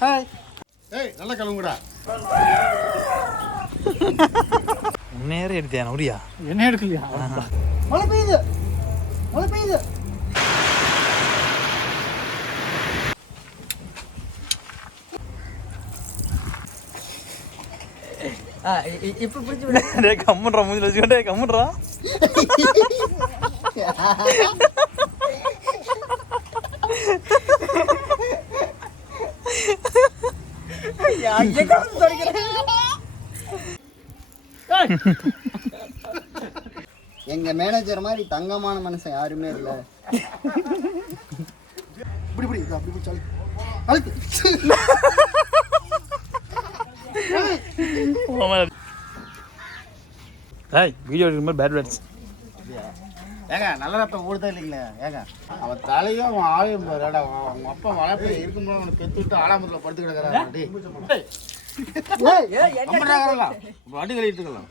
Hi. ஏய் நல்லா கிளம்புடா. நேரம் எடுத்தியா நோடியா? என்ன எடுக்கலையா? மழை பெய்யுது, மழை பெய்யுது. இப்ப பிடிச்சி கம்முன்றா மூஞ்சில வச்சுக்கிட்டே கம்முன்றா. எங்க மேனேஜர் மாதிரி தங்கமான மனுஷன் யாருமே இல்ல. இப்படி அப்படி சாலு அழுத்து. ஏய் வீடியோ எடுக்கும் போது பேட் வேர்ட்ஸ். ஏங்க நல்ல ரத்தம் ஓடுதா இல்லைங்களா? ஏங்க அவன் தலையும் அவன் ஆளையும் பாருடா. அவங்க அப்பா வளர்ப்பு இருக்கும்போது அவனை பெற்று விட்டு ஆலாமத்தில் படுத்து கிடக்கிறான். வண்டி கழிட்டு இருக்கலாம்.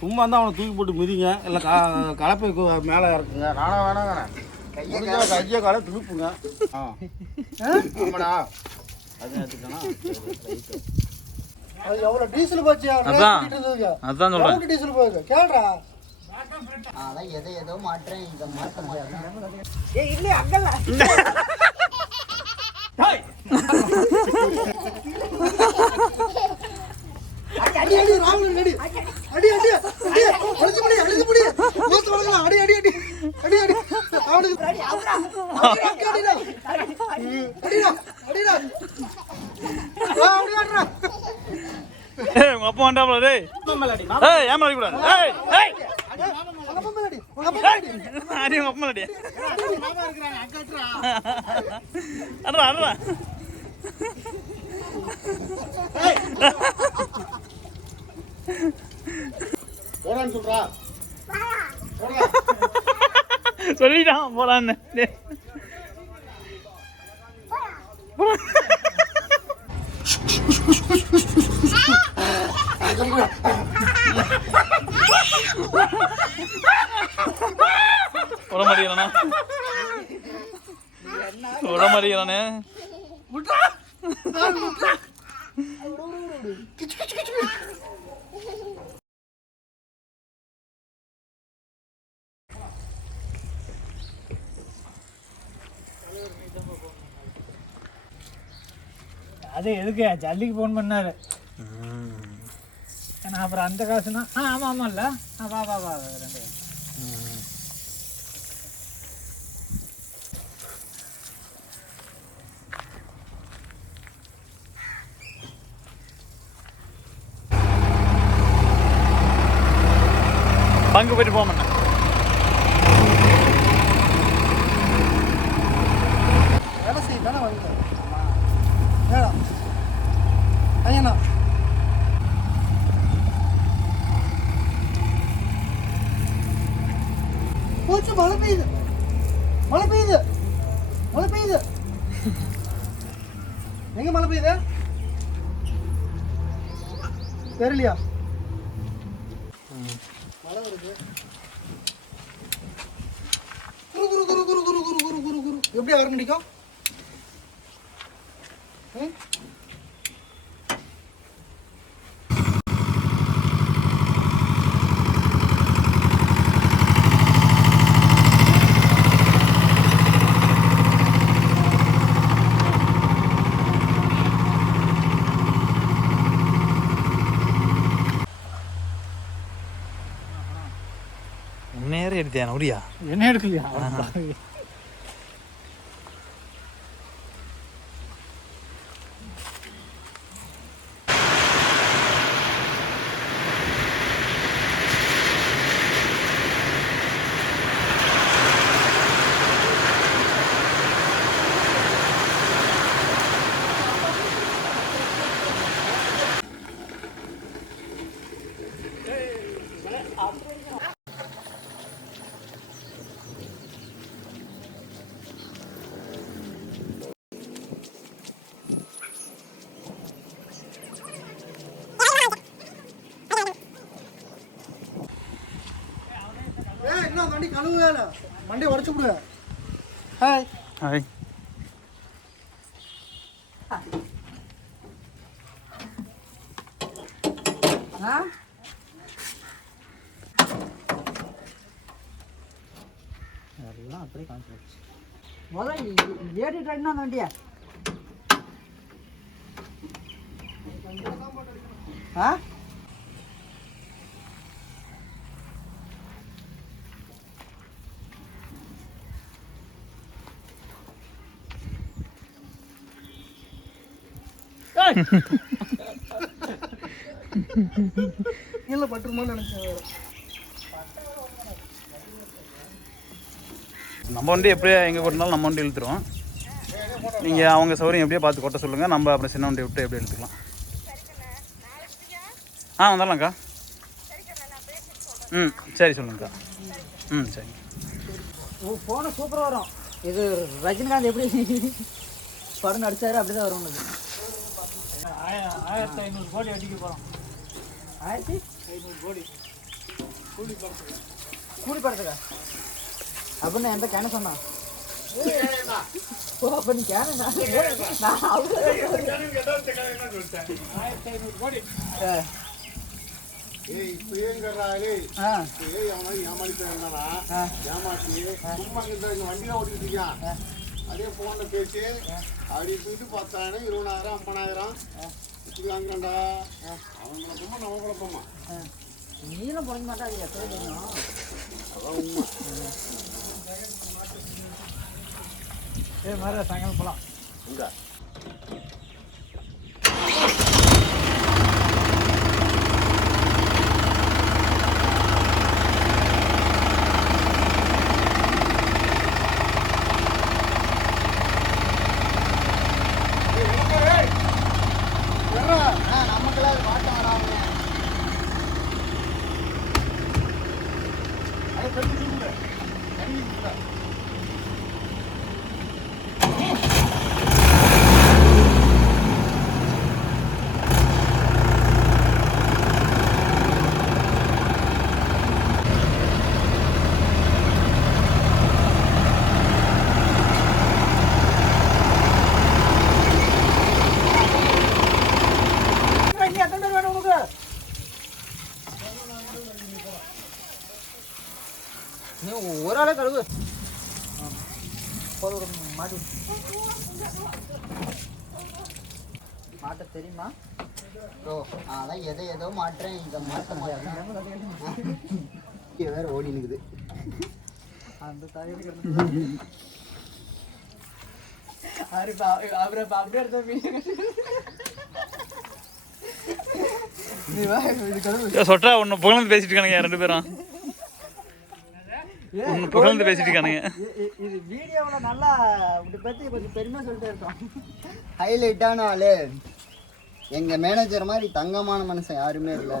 சும்மா தான் அவனை தூக்கி போட்டு மிதிங்க, இல்லை கலப்பை மேலே இறக்குங்க. நானா வேணாங்கிறேன். கையை காலை துணுப்புங்க. ஆமாடா அது எடுத்துக்கணும். அது எவ்வளவு டீசல் போச்சு? அதான் சொல்றேன். டீசல் போகுது கேளுடா. அதான் ஏதோ மாற்றேன் இந்த மாற்ற முடியாது. அடி அடி ராவணன் அடி அடி அடி அடி அழுத்து முடி அழுத்து முடி மூச்சு வளங்கலாம். அடி அடி அடி அடி அடி அவனுக்கு அடி அடிடா அடிடா அடிடா அடிடா. ஏய் உங்க அப்பா வந்தாப்ல டேய். ஏய் ஏமா அடி கூடாது. ஏய் ஏய் அடி உங்க அப்பா அடி. மாமா இருக்கறாங்க அக்கட்றா. அடடா அடடா. ஏய் போறான்னு சொல்றா. போடா. சொல்லிட்டான் போறான்னு. உடம்படிக்கிறானே உடம்படிக்கிறானே. அது எதுக்கு ஜல்லிக்கு ஃபோன் பண்ணாரு. ஏன்னா அப்புறம் அந்த காசுனா ஆமாம் ஆமாம் இல்லை வா வா வா 2 பங்கு போயிட்டு போக மாட்டேன். வேலை செய்ய தானே வாங்கிட்டேன். ஏடா ஐயண்ணா போச்சு. மழை பெய்யுது, மழை பெய்யுது, மழை பெய்யுது. எங்க மழை பெய்யுது தெரியலையா? மழை வருது. குரு குரு குரு குரு குரு குரு குரு குரு குரு எப்படி ஆரம்பிக்கும்? நேரம் எடுத்தியா நோடியா? என்ன எடுக்கலையா? என்ன வண்டி கழுவு வேலை வண்டியை உடச்சு விடு. Hi hi. எல்லாம் அப்படியே காமிச்சு முதல்ல ஏறிட்டு அந்த வண்டியா ஆ இல்லை பட்டுருமான்னு நினைச்சேன். நம்ம வண்டி எப்படியே எங்கே கொட்டினாலும் நம்ம வண்டி இழுத்துருவோம். நீங்கள் அவங்க சௌரியம் எப்படியே பார்த்து கொட்ட சொல்லுங்கள். நம்ம அப்புறம் சின்ன வண்டி விட்டு எப்படி எடுத்துக்கலாம். வந்துடலாம்க்கா. சரி சொல்லுங்கக்கா. சரி. ஃபோனு சூப்பராக வரும். இது ரஜினிகாந்த் எப்படி படம் நடிச்சாரு அப்படி தான் வரும். 1500 கோடி அடிக்க போகிறோம். 1500 கோடி கூலி படத்துக்கா அப்படின்னு எந்த கேன சொன்னான். அப்போ நீ கேன 1500 கோடி அதே போன்ல பேசி அப்படி போயிட்டு 10,000 20,000 50,000 இப்படி வாங்குறான்டா. அவன் குழப்பமா நம்ம குழப்பமா நீளும் பிடிக்க மாட்டாங்க. எப்படி தெரியும்? அதான் உண்மை. மாதிரி சாயங்காலம் போகலாம். இங்க நமக்கெல்லாம் பாட்டம் வராங்க. ஒரு ஆளே கழுவு மாட்டு மாட்ட தெரியுமா? அதான் எதோ மாட்டுறேன். இதை மாட்ட வேற ஓடி நிற்குது. அந்த தலைவர் அவரை அப்படியே எடுத்த சொட்டா ஒன்று புகழ்ந்து பேசிட்டு இருக்கானுங்க 2 பேரும். ஒன்று புகழ்ந்து பேசிட்டு இருக்கானுங்க. இது வீடியோவில் நல்லா இப்படி பற்றி கொஞ்சம் பெருமையாக சொல்லிட்டு இருக்கோம். ஹைலைட்டான ஆளு எங்க மேனேஜர் மாதிரி தங்கமான மனுஷன் யாருமே இல்லை.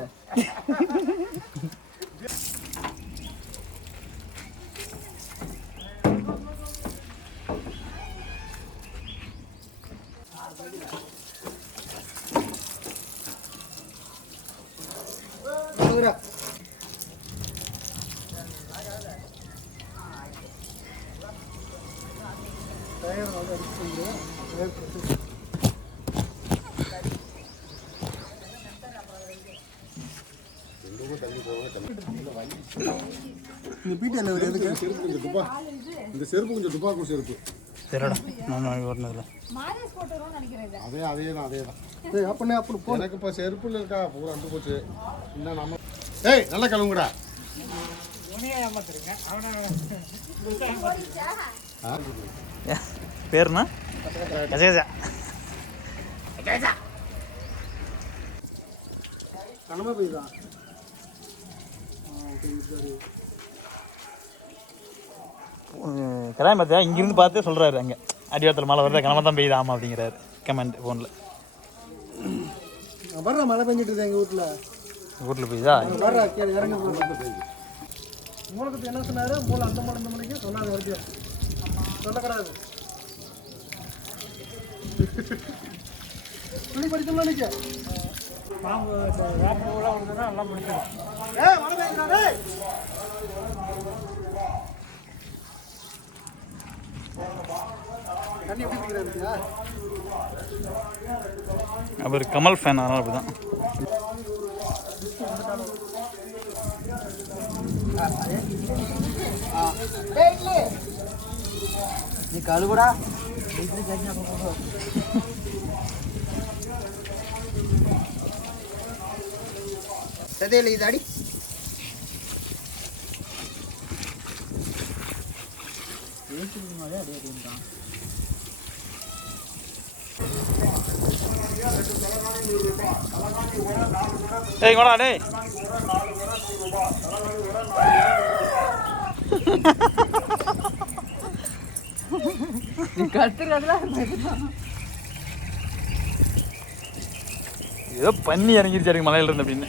இந்த பீட்டர் எதுக்கு இந்த செருப்பு கொஞ்சம் துப்பாக்கும் செருப்பு சரிடா நான் வரணும்ல அதே தான் அப்பனே அப்படி போ. எனக்கு இப்போ செருப்புல இருக்கா பூரா அண்டு போச்சு. இன்னும் நம்ம ஏய் நல்லா கிளம்புங்கடா. பேருண்ணா கஜகஜா கனமா போய்தான் கல்யாணம் பார்த்தியா இங்கிருந்து பார்த்தே சொல்கிறாரு. அங்கே அடிவாரத்தில் மழை வருதா கிளம்ப தான் பெய்யுது ஆமாம் அப்படிங்கிறாரு கமெண்ட் ஃபோனில். வர்ற மழை பெஞ்சிட்டு இருக்குது எங்கள் வீட்டில் பெய்யுதா? வர்ற இறங்க உங்களுக்கு என்ன சொன்னார்? மூளை அந்த மழை இந்த மணிக்கு சொன்னாங்க வரைக்கும் சொல்லக்கூடாது. துணி படிக்கணும் நினைக்க நல்லா பிடிச்சிடும். மழை பெய்யுறாரு தண்ணி எப்படி பிடிக்கிறாரு? அவர் கமல் ஃபேன் அதனால் அப்படி தான். நீ கழுவுடா வீட்டில் சட்னி அப்போ கொண்டு வா. சதையில் இது அடி பேசிக்கிறதுனாலே அடி அடின்றான். டேய் வாடா டேய். நீ கத்துறதுல ஏதோ பண்ணி இறங்கிருச்சு எனக்கு மலையில இருந்து அப்படின்னு.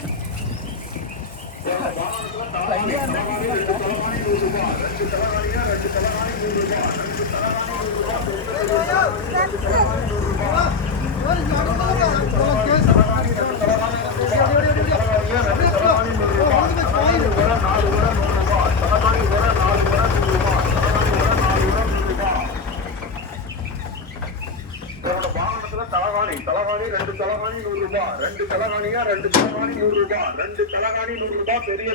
தலகாணி 2 தலகாணி 100 ரூபாய் 2 தலகாணியா 2 தலகாணி 100 ரூபாய் 2 தலகாணி 100 ரூபாய் பெரிய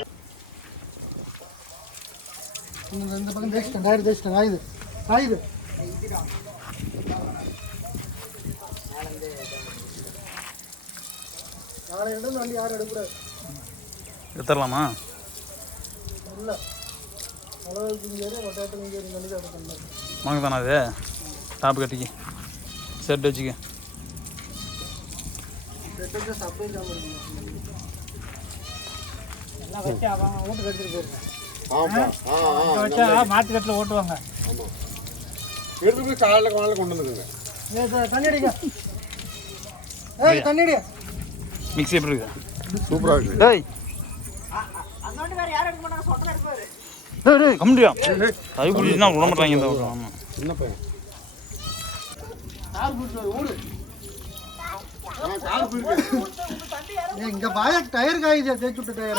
இந்த பக்கம் தேய்ச்சிட்டேன் டயர் தேய்ச்சிட்டேன் ஆயுது ஆயுது நாளை இடம் வண்டி யாரும் எடுக்கூடாது எடுத்துடலாமா? இல்லை அளவுக்கு இங்கே வட்டாயத்தில் இங்கே வண்டி தான் எடுக்கணும் வாங்க தானே அது டாப் கட்டிக்கு செட் வச்சுக்க. சப்ளை ஜாம் எடுக்கணும் எல்லாம் வச்சு அவங்க வீட்டு கட்டிட்டு போயிருக்கேன். வச்சா மாட்டு கட்டில் ஓட்டுவாங்க. எடுத்து போய் காலையில் கொண்டு வந்துருங்க. தண்ணி அடிக்க ஏய் தண்ணி அடி மிக்ஸி எப்படி இருக்கு? சூப்பராக இருக்குது. டேய் அந்த வண்டி வேறு யாரும் எடுக்க மாட்டாங்க, சொட்டை எடுப்பாரு. டேய் டேய் கம்மியா கை பிடிச்சின்னா விட மாட்டாங்க இந்த பக்கம். ஆமாம் சின்ன பையன் கார் பிடிச்சி ஊடு கார் போயிருக்கு. இங்க பாய டயர் காயுது தேய்ச்சி விட்ட டயர்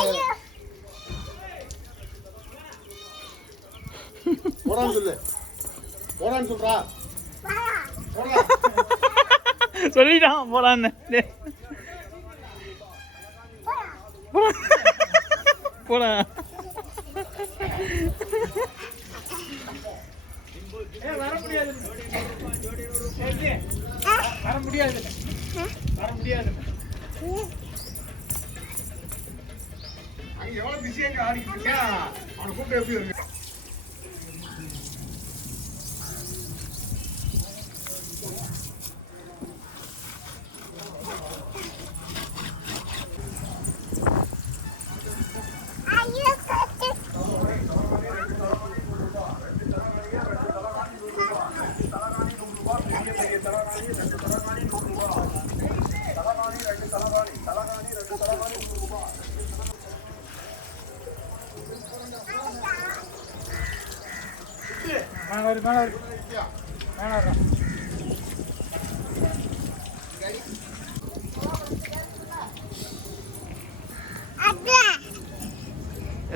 போடான்னு சொல்லு போடான்னு சொல்றா சொல்லிட்டான் போலான்னு. போடா வர முடியாது வர முடியாது வர முடியாது அங்கே எவ்வளோ பிஸியாக ஆடிக்கிட்டு இருக்கா அவனை கூப்பிட்டு எப்படி இருக்கு?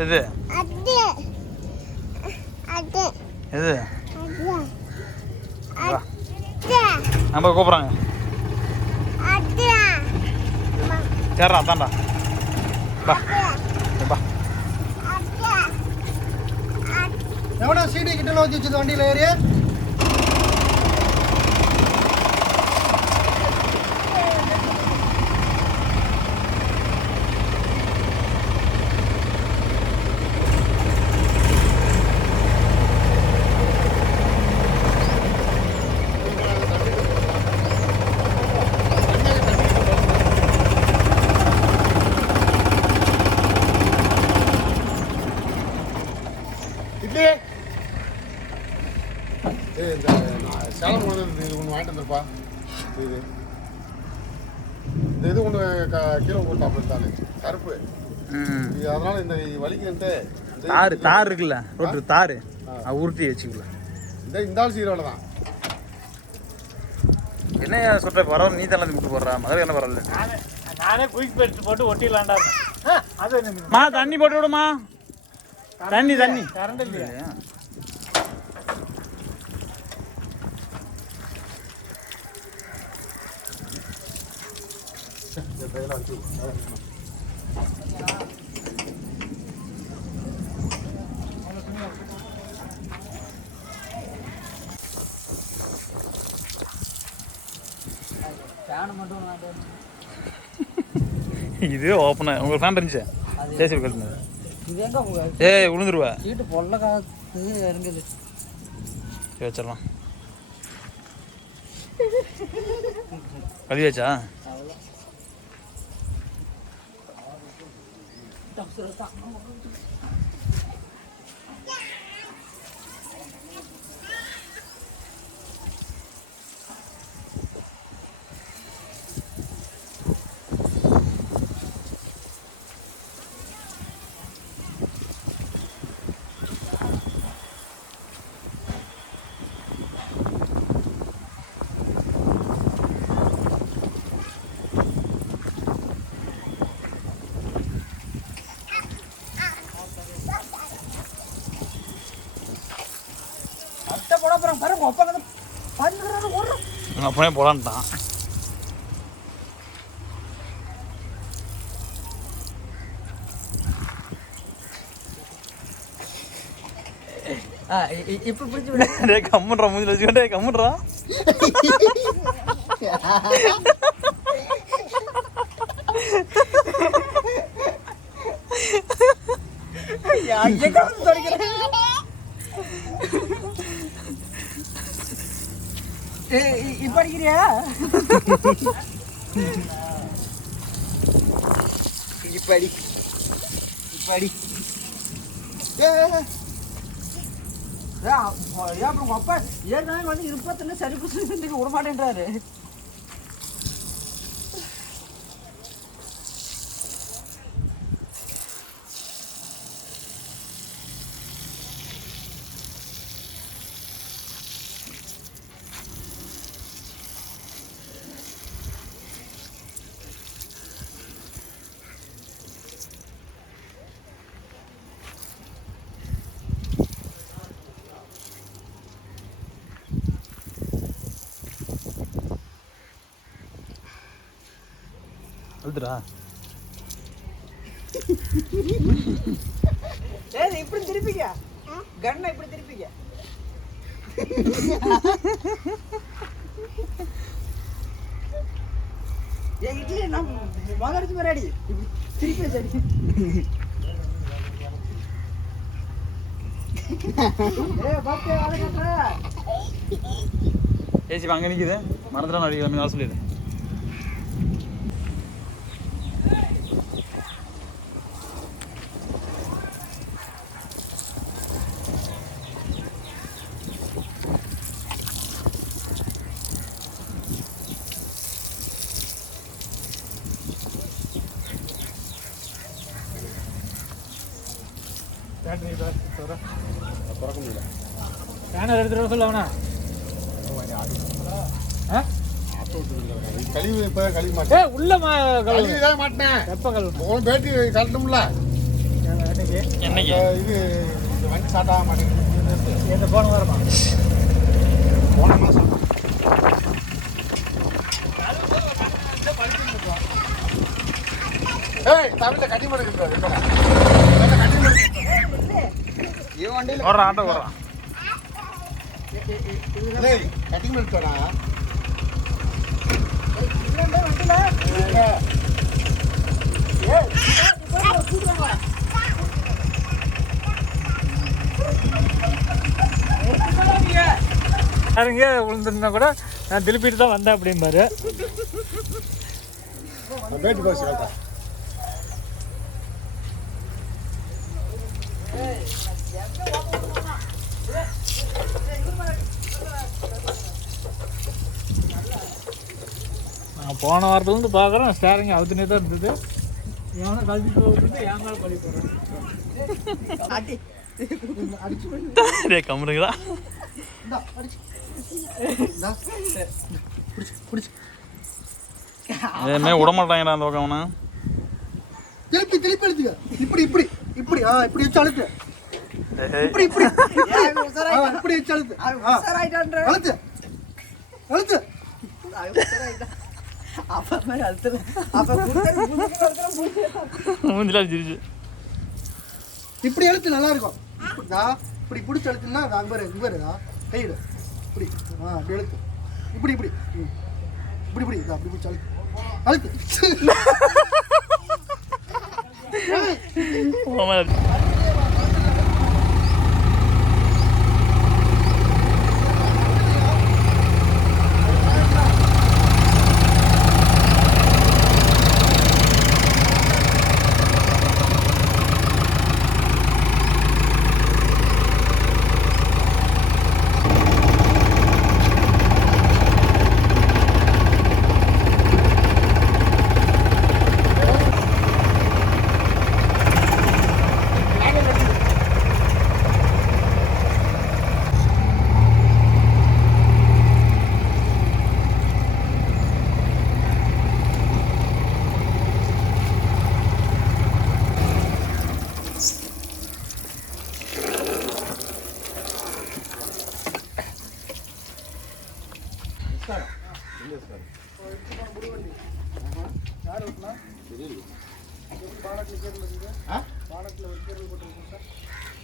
எது எது நம்ம கூப்பிட்றாங்க. சரிடா தான்டா பா பா. எவனா சீடி கிட்ட ஊற்றி வச்சது வண்டியில் ஏறி இந்த சேலம் கொண்டு இது ஒன்று வாங்கிட்டு வந்திருப்பா. இது இந்த இது ஒன்று கீழே போட்டாப்பா இருந்தாலே கருப்பு. இது அதனால இந்த வலிக்குன்ட்டு தார் இருக்குல்ல ரோட்டு தார் உருட்டி வச்சுக்கல. இந்த ஆள் சீரோவில் தான் என்ன சொல்ற பரவாயில்ல, நீ தள்ளி விட்டு போடுற மதுரை என்ன பரவாயில்ல. நானே குயிக் பெல்ட் போட்டு ஒட்டிடலாண்டா. அது மா தண்ணி போட்டு விடுமா. தண்ணி கரண்ட் இல்லையா? ஃபேன் மட்டும் வேண்டாம். இது ஓப்பனாக உங்களுக்கு ஃபேன் இருந்துச்சு ஜேசிபி கட்டினது. இது எங்க போகுது? ஏய் விழுந்துருவா. சீட்டு பொல்ல காத்து இறங்குது. சரி வச்சிடலாம். கழுவியாச்சா? அட்டை போட போகிறோம் பாருங்க. ஒப்பா கதை பண்ணுறாரு ஓடுறோம். அப்படியே போலான்ட்டான். இப்போ பிடிச்சி விட டே கம்முன்றா மூஞ்சில் வச்சுக்கிட்டே கம்முன்றா. இப்ப அடிக்கிறியா? இப்படி இப்படி அப்புறம் அப்பா ஏற்கனவே வந்து இருப்பத்தின சரி புரிஞ்சு விட மாட்டேன்றாரு. அழுதுடா. ஏய் இப்படி திருப்பிக்க. கண்ணை இப்படி திருப்பிக்க. ஏய் இட்லி நான் மகரிச்சு மராடி இப்படி திருப்பி சரி. ஏய் பாப்பே ஆளு கட்டற. ஏசி அங்கே நிற்குது. மறந்துடா அடிக்கலாமே நான் சொல்லிடு. ஸ்கேனர் எடுத்துகிட்டு சொல்ல வேணா. கழிவு இப்போ கழுவி மாட்டேன். உள்ள கழுவி தான் மாட்டேன். எப்போ கழுவு? உன் பேட்டி கழட்டணும்ல. என்னைக்கு இது வண்டி ஸ்டார்ட் ஆக மாட்டேங்குது. எந்த போன வரமா? போன மாதம் ஏய் தமிழ்ல கட்டி மாட்டேங்குது. கட்டி மாட்டேங்குது. இவன் வண்டியில் வர்றான் ஆட்டோ வர்றான். கட்டி மாட்டேடா. யாருங்க விழுந்துருந்தா கூட நான் திருப்பிட்டு தான் வந்தேன் அப்படிம்பாரு. பேட்டி பாஸ் கேட்டா நான் போன வாரத்துலேருந்து பார்க்குறேன் ஸ்டேரிங் அவுத்துனே தான் இருந்தது. எவனை கல்வி போட்டு என் மேலே பழி போடுறேன். டே கம்முறீங்களா? எதுவுமே விட மாட்டாங்கடா அந்த பக்கம் அவனை. திருப்பி திருப்பி அழுத்துக்க. இப்படி இப்படி இப்படி இப்படி வச்சு அழுத்து. இப்படி இப்படி இப்படி வச்சு அழுத்து. அழுத்து அழுத்து. மூஞ்சில அடிச்சிருச்சு. இப்படி அழுத்து நல்லா இருக்கும். இப்படி பிடிச்சி அழுத்துனா அங்கே பாரு இங்கே பாரு கையில இப்படி அப்படி அழுத்து. இப்படி இப்படி இப்படி இப்படி இது அப்படி பிடிச்சி அழுத்து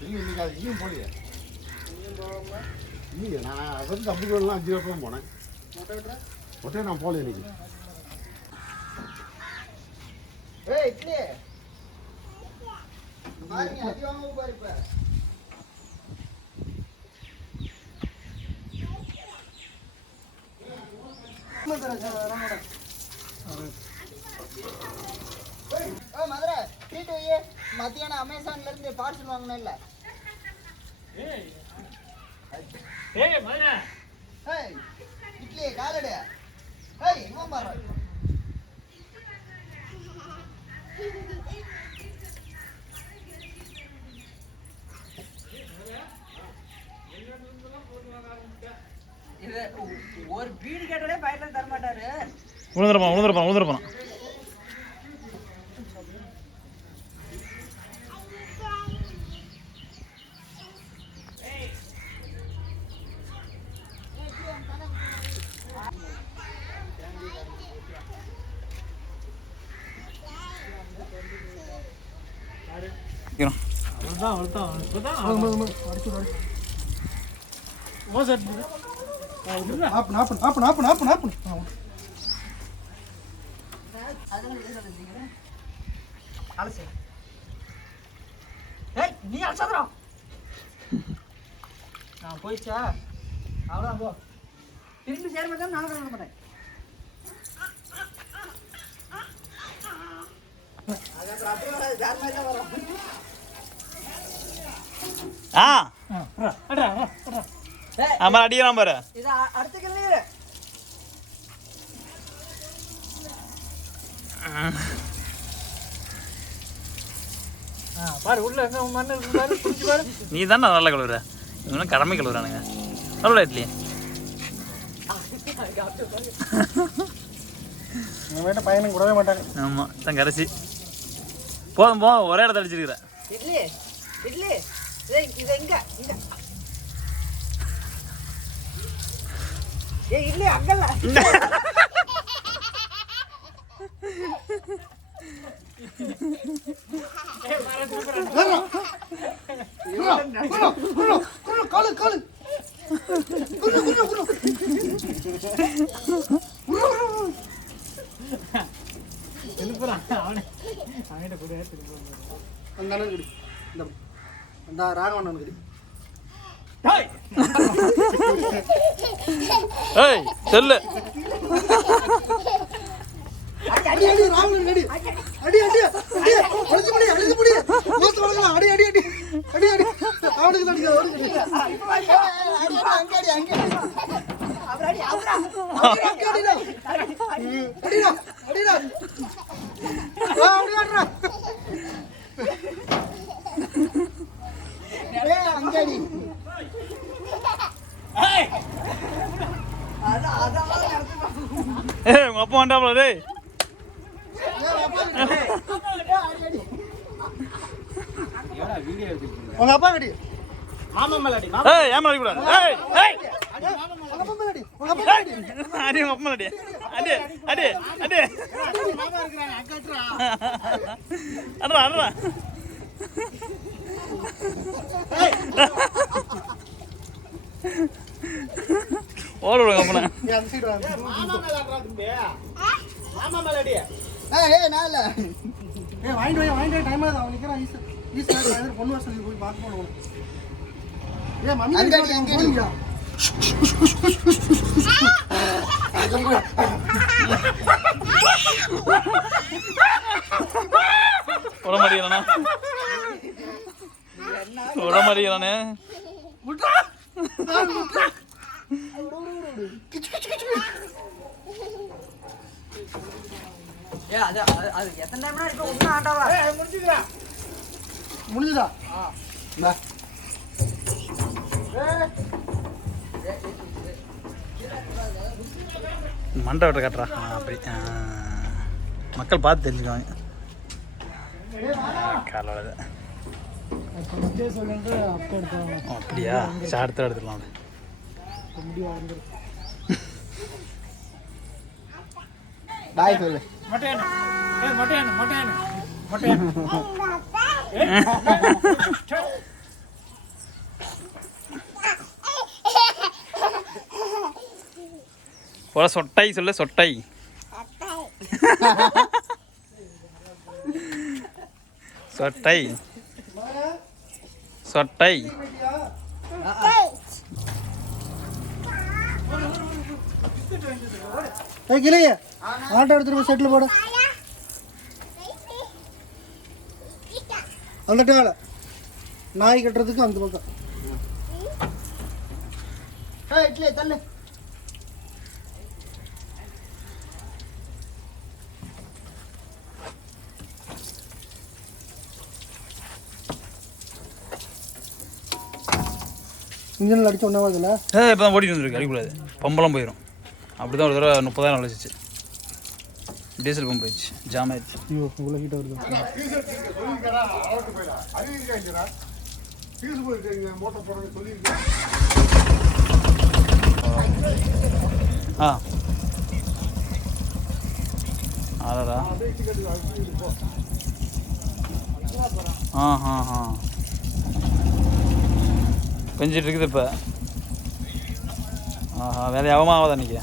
இன்னைக்கு அது இங்கேயும் போலியே இல்லையே நான் வந்து தம்பிக்கெல்லாம் 5 ரூபா போனேன் ஒட்டே நான் போகல இன்னைக்கு ஏய் இட்லி பாருங்க அடி வாங்க பாரு இப்ப மதுரை ட்ரீட் வை மத்தியானம் அமேசான்ல இருந்து பார்சல் வாங்கினேன்ல இட்லி காலடு எங்க பாரு ஒரு பீடி கேட்டாலே பையில தர மாட்டாரு. உழுந்துருப்பான் நீ அடிச்சாதரா நான் போயிச்சா அவ்வளோ போ திரும்பி சேர மாட்டேன் நானும் பண்ண மாட்டேன் அதுக்கப்புறம் அப்படியே வேற மாதிரி தான் வரும் ஆமா அடிக்கிறான் பாரு இது அடுத்த கிளீர் பாரு உள்ள எங்க மண்ணு இருக்கு பாரு குடிச்சு பாரு நீ தானே நல்ல கழுவுற இவனும் கடமை கழுவுறானுங்க நல்ல இட்லி வீட்டை பையனுக்கு விடவே மாட்டாங்க ஆமா தான் கடைசி போதும் ஒரே இடத்த அடிச்சிருக்கிற இட்லி இட்லி இது எங்க இங்க ஏய் இட்லி அங்கல்ல காலு அந்த ராகவன் ஏய் செல்லு அடி அடி ராகவன் அடி அடி அடி அடி அழுத்து முடி மூத்த வளர்க்கலாம் அடி அடி அடி அடி அடி அவனுக்கு தான் அடிக்க உங்க அப்பா வந்தாப்ல டேய் உங்க அப்பா கடி ஏய் ஏன் அடி கூடாது ஏய் ஏய் உங்க அப்பா கடி உங்க அப்பா கடி அடி உங்க அப்பா அடி அடி அடி அடி மாமா இருக்கறாங்க அக்கட்றா அடடா ஓடுங்க அப்பனா அந்த சைடு வா மாமா மேல அக்கறா தம்பி மாமா மேல அடி. ஏய் நான் இல்லை வாங்கிட்டு போய் டைம் ஆகுது அவன் நிற்கிறான் ஈஸி பொண்ணு வருஷம் போய் பார்க்க போகணும் மம்மி போனீங்க உடம்படிக்கிறானே அது எத்தனை டைம்னா இப்போ ஒன்றும் ஆண்டாவா முடிஞ்சுதா மண்டை விட்ட காட்டுறா அப்படி மக்கள் பார்த்து தெரிஞ்சுக்குவாங்க காலோட அப்படியா அடுத்த எடுத்துடலாம் பாய் சொல்லு போல சொட்டை சொல்லு சொட்டை சொட்டை சொட்டை கிளையே ஆட்டோ எடுத்துட்டு போய் செட்டில் போடு அந்த வேலை நாய் கட்டுறதுக்கு அந்த பக்கம் இட்லி தள்ளு இன்ஜினில் அடிச்சு ஒன்றா வருதுல்ல இப்போ தான் ஓடிட்டு வந்துருக்கு அடிக்கூடாது பம்பெல்லாம் போயிடும் அப்படி தான் ஒரு தடவை 30,000 அழைச்சிச்சு டீசல் பம்ப் போயிடுச்சு ஜாம் ஆயிடுச்சு ஐயோ இவ்வளோ ஹீட்டாக வருது ஆ அடடா பெஞ்சிட்டு இருக்குது இப்போ ஆஹா வேலை அவமா ஆகாதா அன்றைக்கி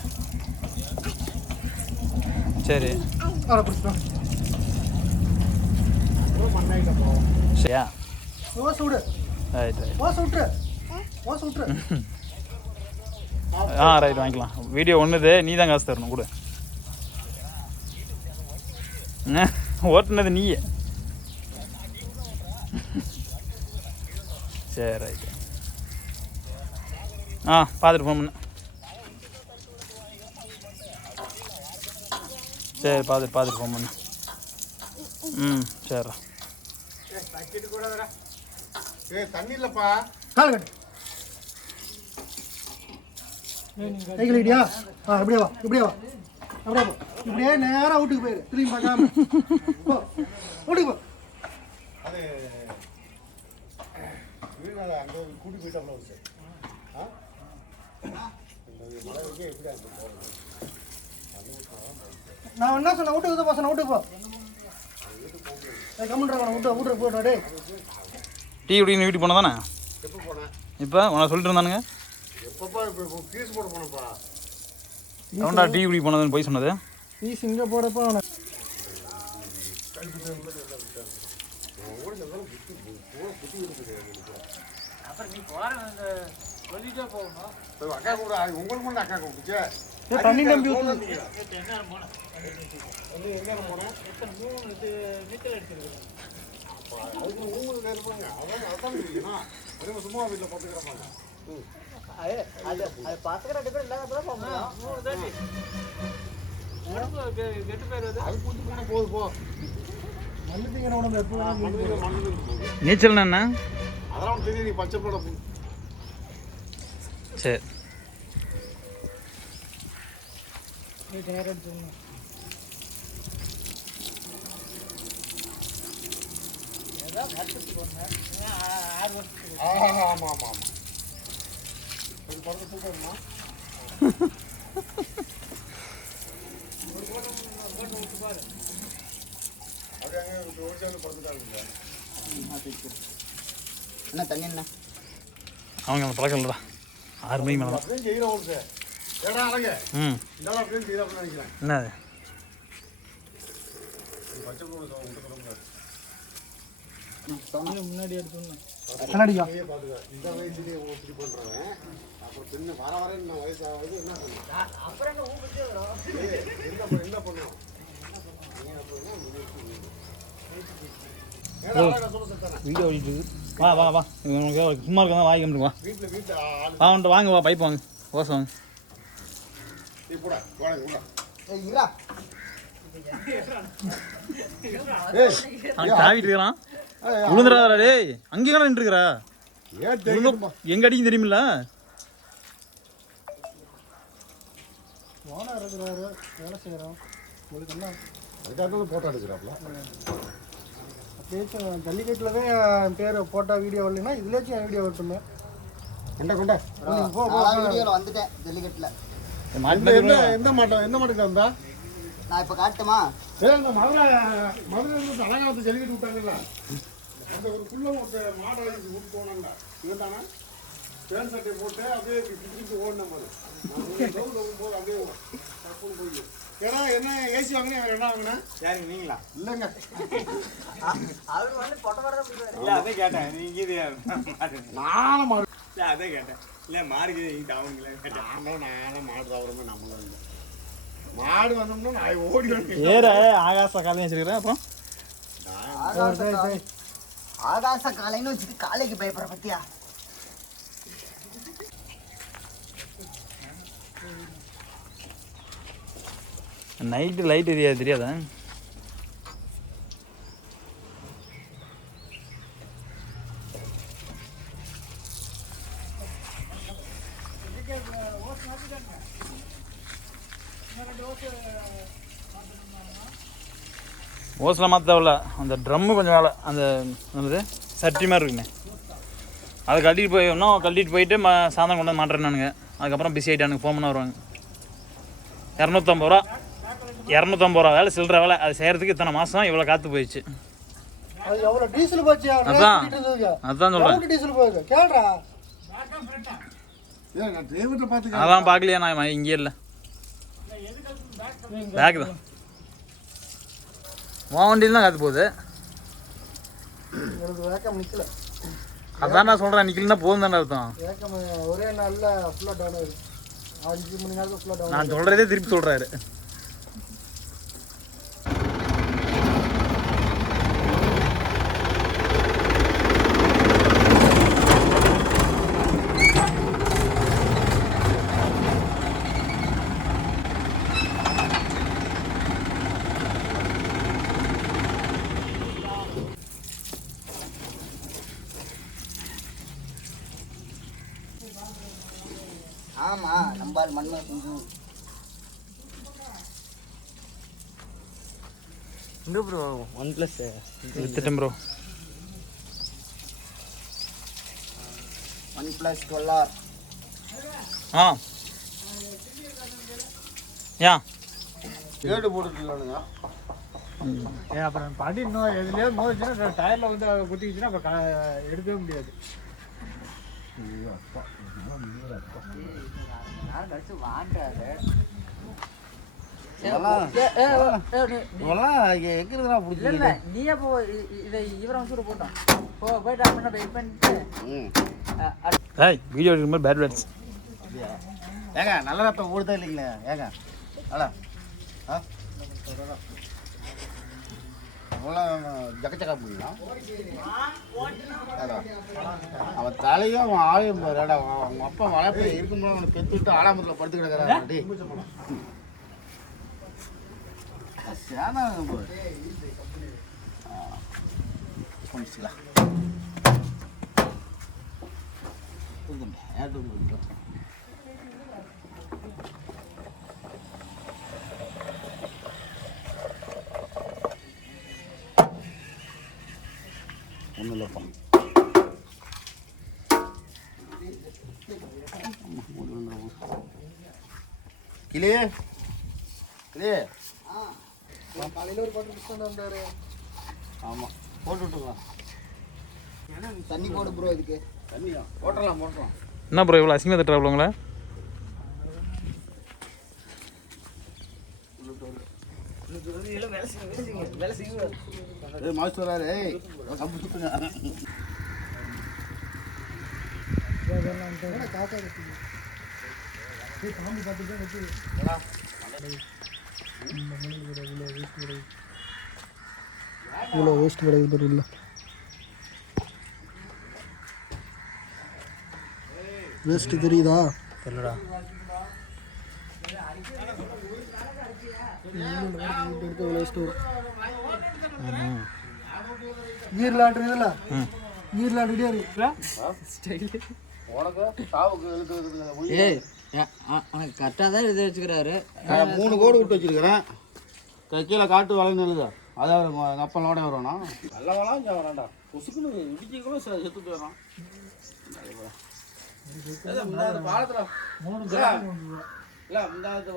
சரி சரியா ஓசை விடு ரைட் ரைட் ஓசை விட்டுரு ஓசை விட்டுரு ரைட் வாங்கிக்கலாம் வீடியோ ஒன்றுது நீ தான் காசு தரணும் கூட ஓட்டுனது நீயே சரி ரைட் பார்த்துட்டு ஃபோன் பண்ண சரி பார்த்துட்டு ஃபோன் பண்ணு சரிடா தண்ணி இல்லப்பா கால் கட்டு கை கழுவிட்டியா இப்படியே வா அப்படியே போ இப்படியே நேராக வீட்டுக்கு போயிரு திரும்பி பார்க்காம போ வீட்டுக்கு போ அது வீடு அங்கே கூட்டி போயிட்டாப்ல ஒரு சார் மழை வைக்க எப்படி அங்கே போகிறது நான் என்ன சொன்னேன் வீட்டுக்கு தான் போசேன் வீட்டுக்கு போ கம்முன்றாங்க வீட்டுக்கு போட்டா டே டீ குடிக்கணும் வீட்டுக்கு போனால் தானே எப்போ போனேன் இப்போ உன சொல்லிட்டு இருந்தானுங்க எப்பப்பா இப்போ ஃபீஸ் போட போனப்பா அவன்டா டீ குடிக்க போனதுன்னு போய் சொன்னது ஃபீஸ் இங்கே போடப்போ அவனை அக்கா கூட உங்களுக்கு மட்டும் அக்கா கூப்பிடுச்சு தண்ணி நம்பி ஊற்று எங்கே போனோம் அதுக்கு உங்களுக்கு இருப்பாங்க அதான் இருக்கணும் அதுவும் சும்மா வீட்டில் பார்த்துக்கிறப்பாங்க அது பார்த்துக்கிற 2 பேர் இல்லாத போக முடியும் அது கூட்டி போனால் போகுது போ மண்ணுத்தீங்க உடம்பு எப்போ மண்ணு நீச்சல் என்ன அதெல்லாம் தெரியும் நீ பச்சை போட சரி ஆமாம் ஆமாம் ஆமாம் ஒரு படத்தை தூக்கணுமா அப்படியே அங்கே ஒரிஜினல் படத்துக்காக என்ன தண்ணி என்ன அவங்க அந்த பழக்கம் இல்லைடா 6 மணிக்கு மேலே தான் அப்படியே செய்கிறோம் சார் ஏடா அழகு ம் இதெல்லாம் அப்படியே செய்கிறோம் நினைக்கிறேன் என்னது முன்னாடி எடுத்துடணும். கண்ணாடிக்கா இந்த வயசுலயே இப்படி பண்றவன் அப்புறம் பின்ன வர வர இன்னும் வயசாகுது என்ன என்ன பண்ணுவோம் வீடியோ ஓடிட்டு இருக்கு. வா வா வா உனக்கு சும்மா இருக்க தான் வாங்கி வா வீட்டில் வா வந்துட்டு வாங்க வா பைப் வாங்க ஓசை வாங்க. காவிட்டு இருக்கிறான் விழுந்துடாதா டேய். அங்கேயே நின்று இருக்கிறா எங்க அடிக்கும் தெரியுமில்ல. ஓனர் இருக்கிறாரு, வேலை செய்கிறோம். உங்களுக்கு என்ன அதுக்காக போட்டோ எடுக்கிறாப்ல. அப்படியே ஜல்லிக்கட்டில் தான் என் பேர் போட்டோ வீடியோ வரலைன்னா இதுலேயாச்சும் என் வீடியோ வரட்டுமே. கொண்டா கொண்டா போ போ வீடியோவில் வந்துட்டேன் ஜல்லிக்கட்டில். எந்த மாட்டுக்கு வந்தா நான் இப்போ காட்டுமா? இந்த மதுரை அலங்காலத்தை ஜல்லிக்கட்டு விட்டாங்கல்ல, அந்த ஒரு குள்ள ஒரு மாடை அழிச்சு விட்டு போனாங்க. இவன் தானே பேன் சட்டை போட்டு அப்படியே பிடிச்சிட்டு ஓடின மாதிரி போகும்போது அப்படியே தப்புன்னு போய் ஏன்னா என்ன ஏசி வாங்கினா என்ன வாங்கினேன் யாருங்க நீங்களா? இல்லைங்க அவர் வந்து பொட்டை வரதான் இல்ல அதே கேட்டேன். நீங்க இது நானும் மாடு இல்ல அதே கேட்டேன். இல்ல மாடுக்கு அவங்களே கேட்டேன். நானும் மாடு தவறமே நம்மளும் இல்லை. மாடு வந்தோம்னா நான் ஓடி வந்து ஏற ஆகாச காலையும் வச்சிருக்கிறேன். அப்புறம் ஆகாச காலைன்னு வச்சுட்டு காலைக்கு பயப்படுற பத்தியா? நைட்டு லைட் எரியாது தெரியாதா? ஓசில் மாற்ற தேவையில்ல. அந்த ட்ரம்மு கொஞ்சம் வேலை, அந்த என்னது சட்டி மாதிரி இருக்குண்ணே, அதை கட்டிட்டு போய் இன்னும் கட்டிட்டு போயிட்டு சாயந்தரம் கொண்டு வந்து மாட்டுறேன்னானுங்க. அதுக்கப்புறம் பிஸி ஆகிட்டானுங்க, ஃபோன் பண்ண வருவாங்க. 250 ரூபா 250 ரூபா வேலை சில்லற வேலை. அது செய்கிறதுக்கு இத்தனை மாதம் இவ்வளோ காற்று போயிடுச்சு. அது எவ்வளோ டீசல் போச்சு. அதான் சொல்கிறேன். டீசல் போகுது கேள்றா. நான் டிரைவர்கிட்ட பார்த்து அதெல்லாம் பார்க்கலையா? நான் இங்கே இல்லை, பேக்கு தான். உன் வண்டியில் தான் காற்று போகுது. எனக்கு வேக்கம் நிற்கல. அதான் நான் சொல்கிறேன், நிற்கலன்னா போதும் தானே அர்த்தம். வேக்கம் ஒரே நாளில் ஃபுல்லாக டவுன் ஆயிடுச்சு. 5 மணி நேரத்தில் ஃபுல்லாக டவுன். நான் சொல்கிறதே திருப்பி சொல்கிறாரு. ஆமா நம்பால் மண்மை குஞ்சு. இங்கே ப்ரோ OnePlus வித்துட்டேன் ப்ரோ. OnePlus 12R. ஆ ஏன் கேட்டு போட்டுருக்கானுங்க. அப்புறம் பாட்டி இன்னும் எதுலேயே மோதிச்சுன்னா டயரில் வந்து குத்திக்கிச்சுன்னா அப்புறம் எடுக்கவே முடியாது. நான் கழிச்சு வாண்டாரு. இதெல்லாம் எங்க இருந்தா இல்ல இல்ல நீயே போ. இதை இவரை வந்து போட்டோம் போயிட்டு அப்படின்னா வெயிட் பண்ணிட்டு ஏய் வீடியோ எடுக்கிற மாதிரி பேட் பேட்ஸ். ஏங்க நல்ல ரத்தம் ஓடுதா இல்லைங்களா? ஏங்க அடா ஜக்கச்சக்கா போடலாம். அவன் தலையும் அவன் ஆளையும் பாருடா. அவங்க அப்பா வளர்ப்பு இருக்கும்போது அவனை பெற்றுட்டு ஆலாமத்தில் படுத்து கிடக்கிறாடி. சேனா ஒன்றும் இல்லைப்பா. கிளியே கிளியே காலையில் ஒரு பாட்டு புஷ்டம் வந்தார். ஆமாம் போட்டு விட்டுக்கலாம். தண்ணி போடு ப்ரோ. இதுக்கு தண்ணியா போட்டுடலாம். என்ன ப்ரோ இவ்வளோ அசிங்கமாக திட்டுறாப்புல உங்களை? மாஸ்டர் வராரு. ஏய் கம்பு சுத்துங்க. இவ்வளோ வேஸ்ட் கிடையாது பேர் இல்லை. வேஸ்ட்டு தெரியுதா? தெரியலடா. ஈரலாட்டுறதுல ஈரலாட்டுக்கிட்டே இருக்கு. உனக்கு சாவுக்கு இழுக்கிறதுக்கு ஏய் கரெக்டாக தான் இது வச்சுக்கிறாரு. 3 கோடு விட்டு வச்சிருக்கிறேன். கீழே காட்டு வளர்ந்து எழுதா அதாவது கப்பலோட வருவானா நல்ல வளம் இங்கே வரான்டா. கொசுக்குன்னு இடிச்சிக்கணும் செத்து போயிடறான். பாலத்தில் இல்லை முந்தாது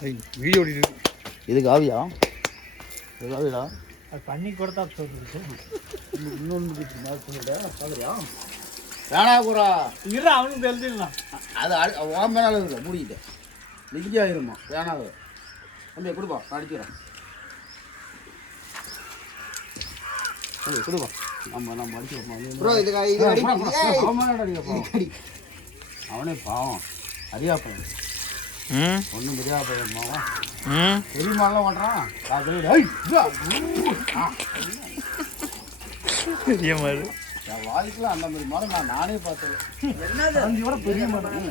மீன் வீடியோ ஓடிட்டு இது காவியா? இது காவிடா அது பண்ணி கொடுத்தா சொல்லிட்டு இன்னொன்று பார்க்குறியா? வேணா கூறா இல்லை அவனுக்கு தெரிஞ்சிடலாம். அது உன் மேலே இருக்க மூடிக்கிட்டு நெஞ்சு ஆயிருமா? வேணாது தம்பி கொடுப்பா அடிக்கிறேன். கொடுப்பா நம்ம அடிக்கிறோம். அவனே பாவம் அறியா பையன். ஒன்றும் பெரியா பையன் மாவன் பெரியமாலாம் பண்ணுறான். பெரிய மாதிரி என் வாழ்க்கையில் அந்த மாதிரி மரம் நானே பார்த்தேன். பெரிய மாட்டேன்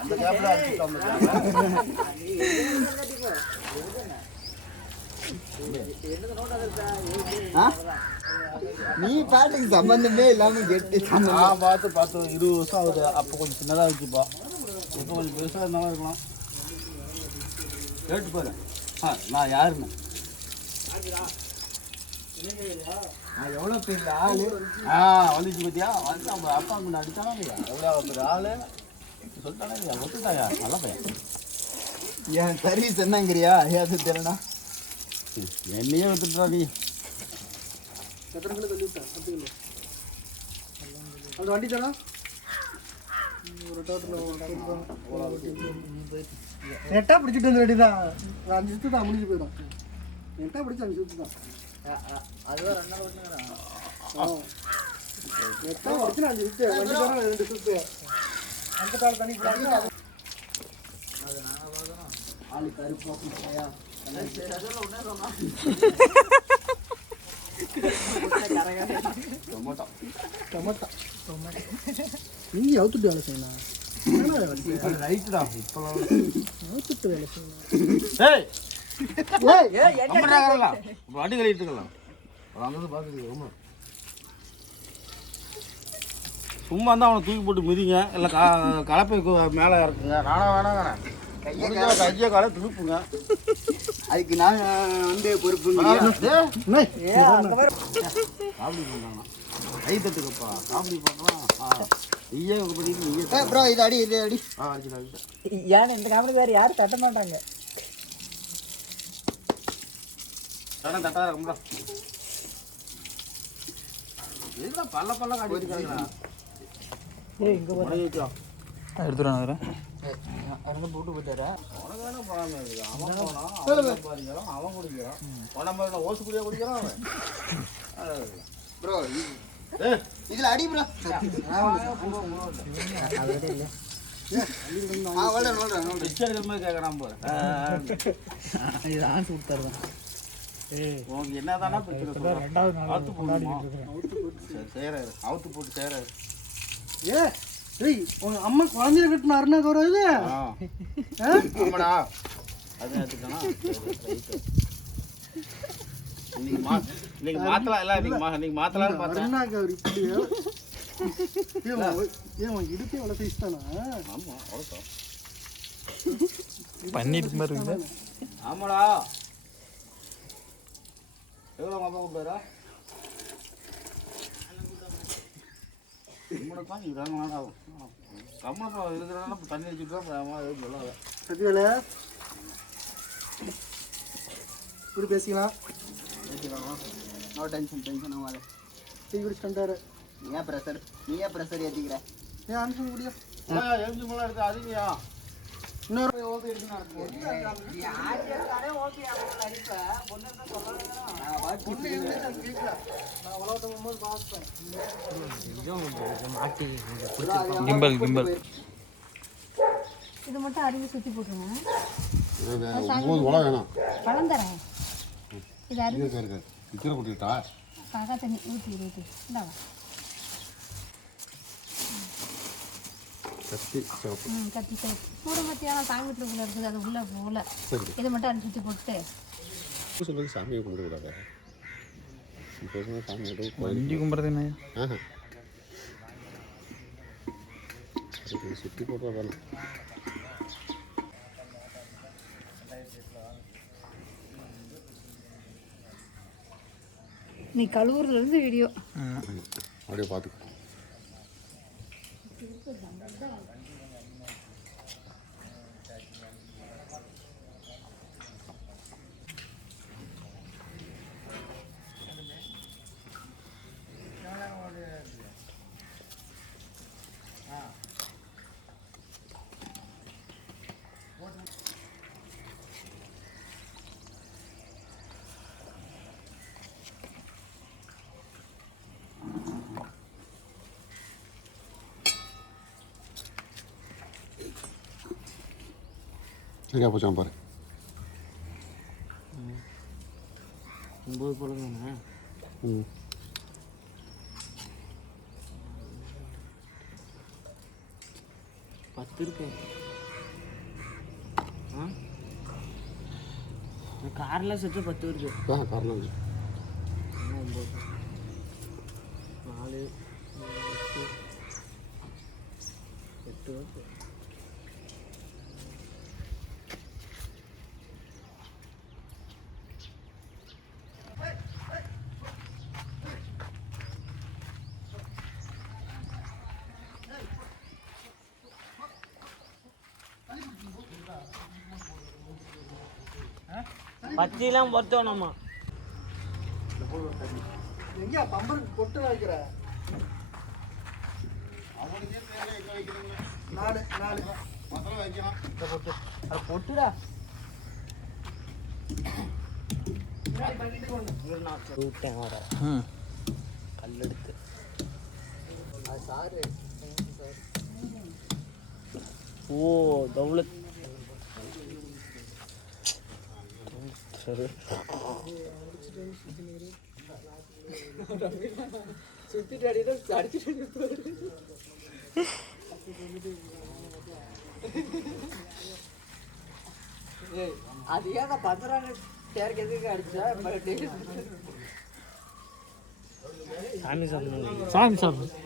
அந்த கேப்ல நீ பாட்டுக்கு சம்பந்தமே இல்லாம கேட்டு நான் பார்த்து 20 வருஷம் ஆகுது. அப்போ கொஞ்சம் சின்னதாக வச்சுப்பா. இப்போ கொஞ்சம் பெருசாக இருந்தாலும் இருக்கலாம். கேட்டு பாரு நான் யாருன்னு. நான் எவ்வளோ பெரிய ஆளு. வந்துச்சு பத்தியா வந்து நம்ம அப்பா கொண்டு அடித்தானா இல்லையா? எவ்வளோ பெரிய ஆளு சொல்லிட்டானே இல்லையா? ஒத்துட்டாயா? நல்ல பையன். என் சர்வீஸ் என்னங்கிறியா? ஏது தெரியலண்ணா. என்னையே வித்துட்டா நீ. எத்தனை கிலோ தள்ளி விட்டேன்? 10 கிலோ. அந்த வண்டி தானா ஒரு நெட்டா பிடிச்சிட்டு வந்து வேண்டியதான். 5 சுத்து தான் முடிஞ்சு போயிடும். நெட்டா பிடிச்சி 5 சுத்து தான். அதுவா 2 நாள் ஓட்டுங்கிறான். நெட்டா பிடிச்சி 5 சுத்து வண்டி தானே 2 சுத்து. அந்த கால் தண்ணி போடாது. அது நாங்கள் பார்க்குறோம். ஆளு கருப்பா டொமேட்டோ டொமேட்டோ நீ அவுத்துட்டு வேலை செய்யலாம். ரைட்டுடா இப்போ அவுத்துட்டு வேலை செய்யலாம். ஏய் வண்டி கழிட்டு இருக்கலாம். அங்கே பார்க்குறது ரொம்ப சும்மா இருந்தால் அவனை தூக்கி போட்டு மிதிங்க. இல்லை கலப்பை மேலே இறக்குங்க. நானா வேணாங்கிறேன். கையை காலை திருப்புங்க. அதுக்கு நான் வந்து பொறுப்பு. காமெடி பண்ணுறாங்க. கை தட்டுக்கப்பா காமெடி பண்ணுறான். நீயே பண்ணிட்டு நீயே ப்ரோ இது அடி இது அடி. அடிச்சுடா. ஏன்னா இந்த காமெடி வேறு யாரும் தட்ட மாட்டாங்க. தட்டாத இருக்கும்டா. எதுதான் பல்ல காட்டிட்டு எடுத்துட்டு வந்துடுறேன். போட்டு போயிட்டாரா? உனக்கு வேணா போகாம இருக்கு. அவன் போனான் அவன் பாதிக்கிறான் அவன் குடிக்கிறான். உடம்பு ஓசு குடியா குடிக்கிறான் அவன். ப்ரோ இதுல அடி ப்ரோ. கேட்கறான் பாரு. இது ஆன்ஸ் கொடுத்தாருதான். உனக்கு என்னதானா பிரச்சனை? அவுத்து போட்டு செய்யறாரு. ஏய் உங்க அம்மா குழந்தைய கட்டின அருணா கௌரவ இது. ஆமாடா அது எடுத்துக்கானா. இன்னைக்கு மாத்தலாம் இல்லை. இன்னைக்கு மாத்தலாம்னு பார்த்தேன். அருணா கௌரி இப்படியே ஏன் இடுப்பே எவ்வளோ சைஸ் தானா? ஆமாம் அவ்வளோதான் பண்ணிட்டு மாதிரி இருக்குது. ஆமாடா எவ்வளோ அப்பா கூப்பிடுறா? உங்களதான் இதாங்க வேண்டாம். கம்மப்பா இருக்கிறனால தண்ணி அடிச்சுட்டு எதுவும் சொல்லாத. சத்தியால இப்படி பேசிக்கலாம். நோ டென்ஷன் ஆகாத. டீ குடிச்சுட்டாரு. நீ ஏன் ப்ரெஷர் ஏற்றிக்கிற? ஏன் அனுப்பிச்சு முடியா எலுமிச்சம்பழம் எடுத்து அதிகயா இன்னொரு ஓபி எடுத்து கிம்பல் கிம்பல் இது மட்டும் அருவி சுற்றி போட்டுருங்க. 9 உலை வேணாம். பழம் தரேன். இது அருவி இத்தனை கொட்டிட்டா காக்கா தண்ணி ஊற்றி இந்தாவா. கத்தி சிவப்பு கத்தி சைட் பூரை மத்தியான சாமி வீட்டுக்குள்ளே இருக்குது, அது உள்ளே போகல. இதை மட்டும் அருவி சுற்றி போட்டு சொல்லுறது சாமியை கும்பிடக்கூடாது. சாமி வண்டி கும்பிட்றது என்ன சுற்றி போட்டு வரணும். நீ கழுவுறதுலேருந்து வீடியோ அப்படியே பார்த்துக்கோ. சரியா போச்சான் பாரு. 9 பழம் தானே. ம் 10 இருக்கு. காரில் சேர்த்து 10 இருக்கு. காரணம் 9 4 8 வருது. பத்திலாம் பொறுத்தோம் நம்ம. எங்கேயா பம்பருக்கு பொட்டு வைக்கிற? 4 அது பொட்டுடா. விட்டேன் வர கல் எடுத்து அது சாரு. ஓ தௌலத் சரி சுத்திட்டு அடிச்சுட்டு அது ஏன் 10 தேர்க்கு எதுக்கு அடிச்சா? சாமி சாப்பிடணும். சாமி சாப்பிடணும்.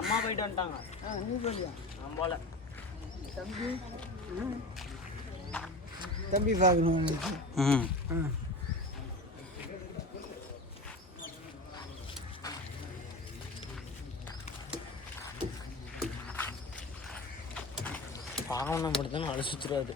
அம்மா போயிட்டு வந்துட்டாங்க. நீ போலியா? நான் போல. தம்பி பார்க்கணும். பாவனை படுத்தணும் அழைச்சிச்சிடாது.